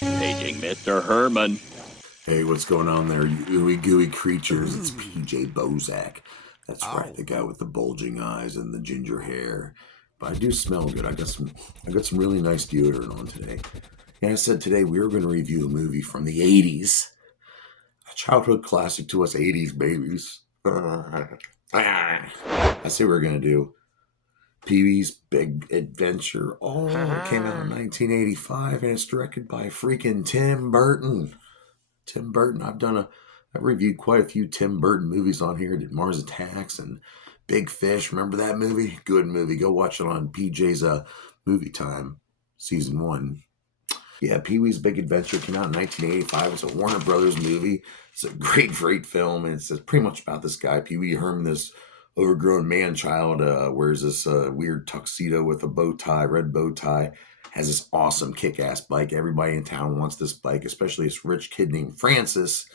Paging Mr. Herman. Hey, what's going on there, you ooey gooey creatures? It's PJ Bozak. That's right, the guy with the bulging eyes and the ginger hair. But I do smell good. I got some really nice deodorant on today. And I said today we were going to review a movie from the '80s, a childhood classic to us '80s babies. I say we're going to do Pee-wee's Big Adventure. Oh, it came out in 1985 and it's directed by freaking Tim Burton. Tim Burton. I've reviewed quite a few Tim Burton movies on here. Did Mars Attacks and Big Fish. Remember that movie? Good movie. Go watch it on PJ's Movie Time, Season 1. Yeah, Pee-wee's Big Adventure came out in 1985. It's a Warner Brothers movie. It's a great film. And it's pretty much about this guy, Pee-wee Herman, this overgrown man-child, wears this weird tuxedo with a bow tie, red bow tie, has this awesome kick-ass bike. Everybody in town wants this bike, especially this rich kid named Francis.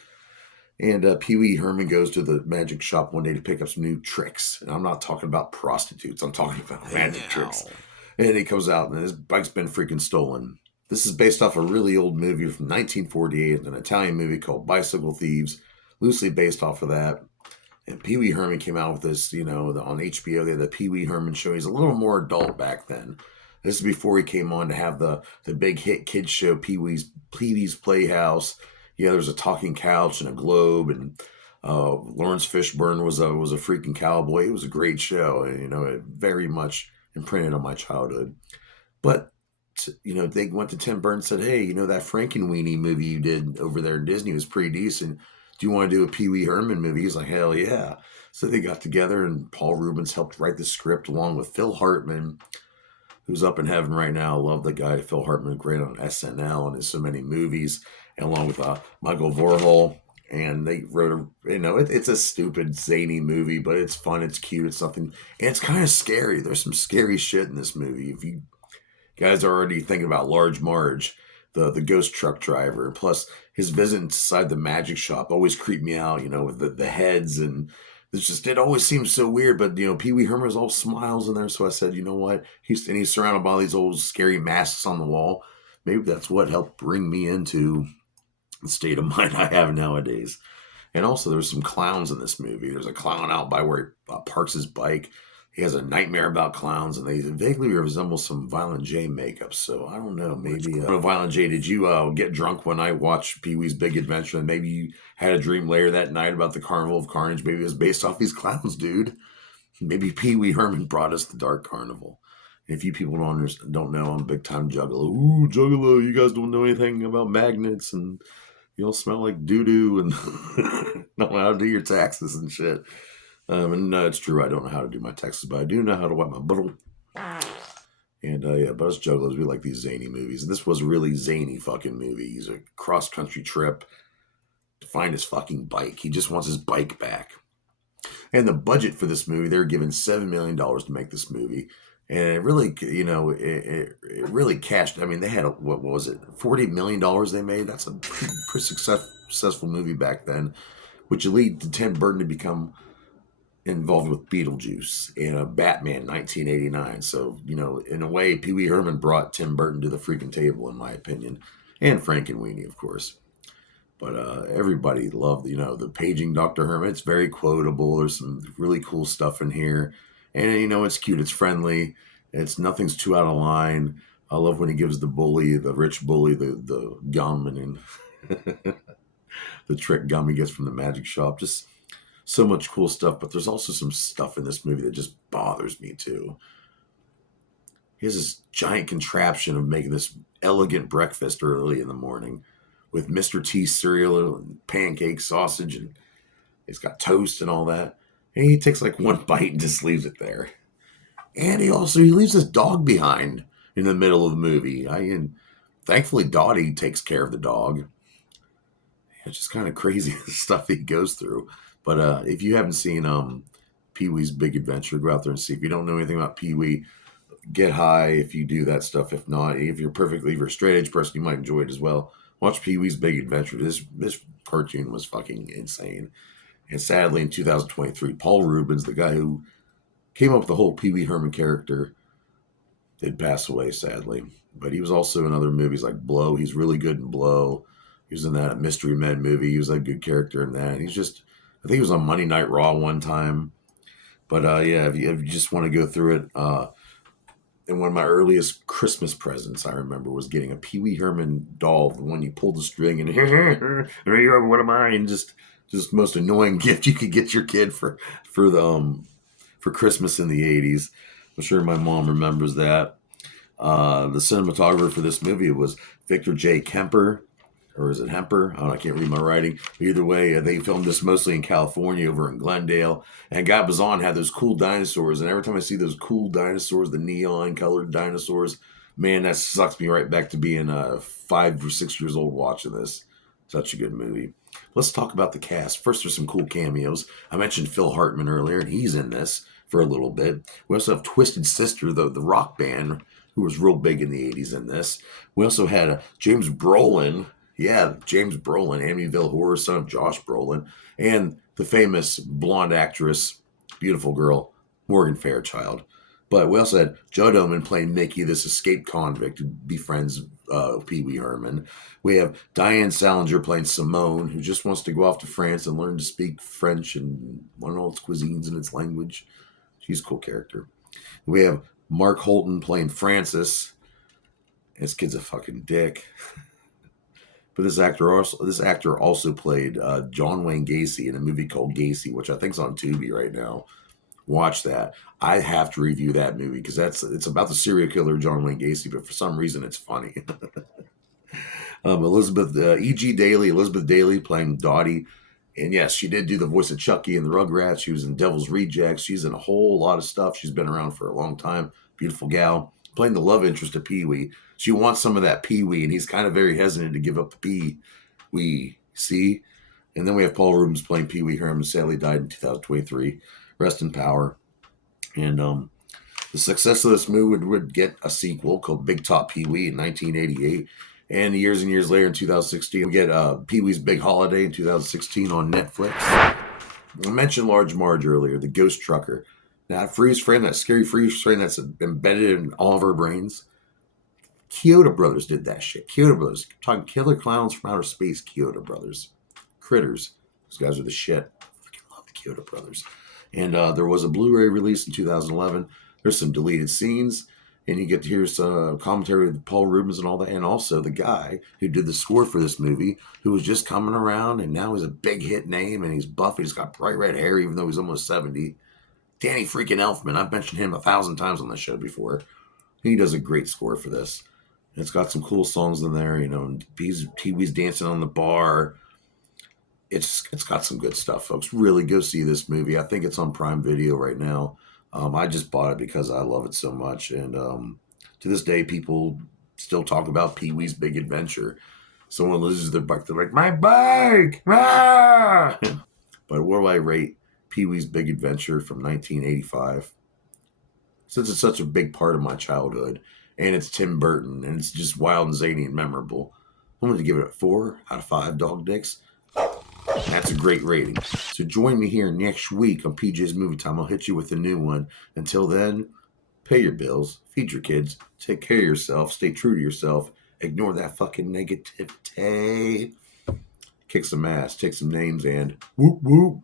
And Pee-wee Herman goes to the magic shop one day to pick up some new tricks. And I'm not talking about prostitutes. I'm talking about magic tricks. And he comes out and his bike's been freaking stolen. This is based off a really old movie from 1948, an Italian movie called Bicycle Thieves, loosely based off of that. And Pee Wee Herman came out with this, on HBO. They had the Pee Wee Herman show. He's a little more adult back then. This is before he came on to have the big hit kids show, Pee Wee's Playhouse. Yeah, there was a talking couch and a globe, and Lawrence Fishburne was a freaking cowboy. It was a great show, and it very much imprinted on my childhood. But they went to Tim Burton and said, "Hey, that Frankenweenie movie you did over there in Disney was pretty decent. Do you want to do a Pee Wee Herman movie?" He's like, "Hell yeah." So they got together and Paul Reubens helped write the script along with Phil Hartman, who's up in heaven right now. I love the guy, Phil Hartman, great on SNL and in so many movies, and along with Michael Vorhol. And they wrote it's a stupid, zany movie, but it's fun, it's cute, it's something, and it's kind of scary. There's some scary shit in this movie. If you guys are already thinking about Large Marge, the ghost truck driver. Plus, his visit inside the magic shop always creeped me out, with the heads. And it always seems so weird. But, Pee Wee Herman was all smiles in there. So I said, you know what? He's surrounded by all these old scary masks on the wall. Maybe that's what helped bring me into the state of mind I have nowadays. And also, there's some clowns in this movie. There's a clown out by where he parks his bike. He has a nightmare about clowns, and they vaguely resemble some Violent J makeup. So I don't know. Maybe Violent J, did you get drunk one night, watch Pee Wee's Big Adventure, and maybe you had a dream later that night about the Carnival of Carnage? Maybe it was based off these clowns, dude. Maybe Pee Wee Herman brought us the Dark Carnival. And if you people don't know, I'm a big time juggalo. Ooh, juggalo! You guys don't know anything about magnets, and you don't smell like doo doo, and don't know how to do your taxes and shit. And no, it's true. I don't know how to do my taxes, but I do know how to wipe my buttle. And but us juggalos, we like these zany movies. And this was a really zany fucking movie. He's a cross country trip to find his fucking bike. He just wants his bike back. And the budget for this movie, they're given $7 million to make this movie. And it really, it really cashed. I mean, they had, what was it, $40 million they made? That's a pretty successful movie back then, which lead to Tim Burton to become involved with Beetlejuice and Batman 1989. So, in a way, Pee Wee Herman brought Tim Burton to the freaking table, in my opinion. And Frankenweenie, of course. But everybody loved, the paging Dr. Herman. It's very quotable. There's some really cool stuff in here. And, it's cute. It's friendly. Nothing's too out of line. I love when he gives the rich bully, the gum and the trick gum he gets from the magic shop. Just so much cool stuff, but there's also some stuff in this movie that just bothers me too. He has this giant contraption of making this elegant breakfast early in the morning with Mr. T cereal and pancakes, sausage, and he's got toast and all that. And he takes like one bite and just leaves it there. And he leaves his dog behind in the middle of the movie. And thankfully Dottie takes care of the dog. It's just kind of crazy the stuff he goes through. But if you haven't seen Pee Wee's Big Adventure, go out there and see. If you don't know anything about Pee Wee, get high if you do that stuff. If not, if you're a straight edge person, you might enjoy it as well. Watch Pee Wee's Big Adventure. This cartoon was fucking insane. And sadly, in 2023, Paul Reubens, the guy who came up with the whole Pee Wee Herman character, did pass away, sadly. But he was also in other movies like Blow. He's really good in Blow. He was in that Mystery Men movie. He was a good character in that. He's just, I think he was on Monday Night Raw one time. But yeah, if you just want to go through it, and one of my earliest Christmas presents I remember was getting a Pee Wee Herman doll, the one you pull the string and what am I? And just most annoying gift you could get your kid for the for Christmas in the '80s. I'm sure my mom remembers that. The cinematographer for this movie was Victor J. Kemper, or is it Hemper? Oh, I can't read my writing. But either way, they filmed this mostly in California, over in Glendale. And God Bazan had those cool dinosaurs. And every time I see those cool dinosaurs, the neon colored dinosaurs, man, that sucks me right back to being 5 or 6 years old watching this. Such a good movie. Let's talk about the cast. First, there's some cool cameos. I mentioned Phil Hartman earlier, and he's in this for a little bit. We also have Twisted Sister, the rock band, who was real big in the 80s in this. We also had James Brolin. Yeah, James Brolin, Amityville Horror, son of Josh Brolin, and the famous blonde actress, beautiful girl, Morgan Fairchild. But we also had Joe Doman playing Mickey, this escaped convict who befriends Pee Wee Herman. We have Diane Salinger playing Simone, who just wants to go off to France and learn to speak French and learn all its cuisines and its language. She's a cool character. We have Mark Holton playing Francis. This kid's a fucking dick. But this actor also played John Wayne Gacy in a movie called Gacy, which I think's on Tubi right now. Watch that. I have to review that movie because it's about the serial killer John Wayne Gacy, but for some reason it's funny. Elizabeth Daily playing Dottie. And yes, she did do the voice of Chucky in the Rugrats. She was in Devil's Rejects. She's in a whole lot of stuff. She's been around for a long time. Beautiful gal. Playing the love interest of Pee Wee. She wants some of that Pee Wee, and he's kind of very hesitant to give up the Pee Wee. See? And then we have Paul Rubens playing Pee Wee Herman. Sadly died in 2023. Rest in power. And the success of this movie would get a sequel called Big Top Pee Wee in 1988. And years later in 2016, we get Pee Wee's Big Holiday in 2016 on Netflix. I mentioned Large Marge earlier, the ghost trucker. Now, that freeze frame, that scary freeze frame that's embedded in all of our brains. Kyoto Brothers did that shit. Kyoto Brothers. I'm talking Killer Clowns from Outer Space, Kyoto Brothers. Critters. Those guys are the shit. I fucking love the Kyoto Brothers. And there was a Blu-ray release in 2011. There's some deleted scenes. And you get to hear some commentary with Paul Rubens and all that. And also the guy who did the score for this movie, who was just coming around and now he's a big hit name and he's buff. He's got bright red hair, even though he's almost 70. Danny freaking Elfman. I've mentioned him 1,000 times on the show before. He does a great score for this. And it's got some cool songs in there, you know, and Pee Wee's dancing on the bar. It's got some good stuff, folks. Really go see this movie. I think it's on Prime Video right now. I just bought it because I love it so much. And to this day, people still talk about Pee Wee's Big Adventure. Someone loses their bike, they're like, my bike! Ah! But what do I rate Pee Wee's Big Adventure from 1985? Since it's such a big part of my childhood, and it's Tim Burton, and it's just wild and zany and memorable, I'm going to give it a 4 out of 5 dog dicks. That's a great rating. So join me here next week on PJ's Movie Time. I'll hit you with a new one. Until then, pay your bills, feed your kids, take care of yourself, stay true to yourself, ignore that fucking negativity, kick some ass, take some names, and whoop whoop.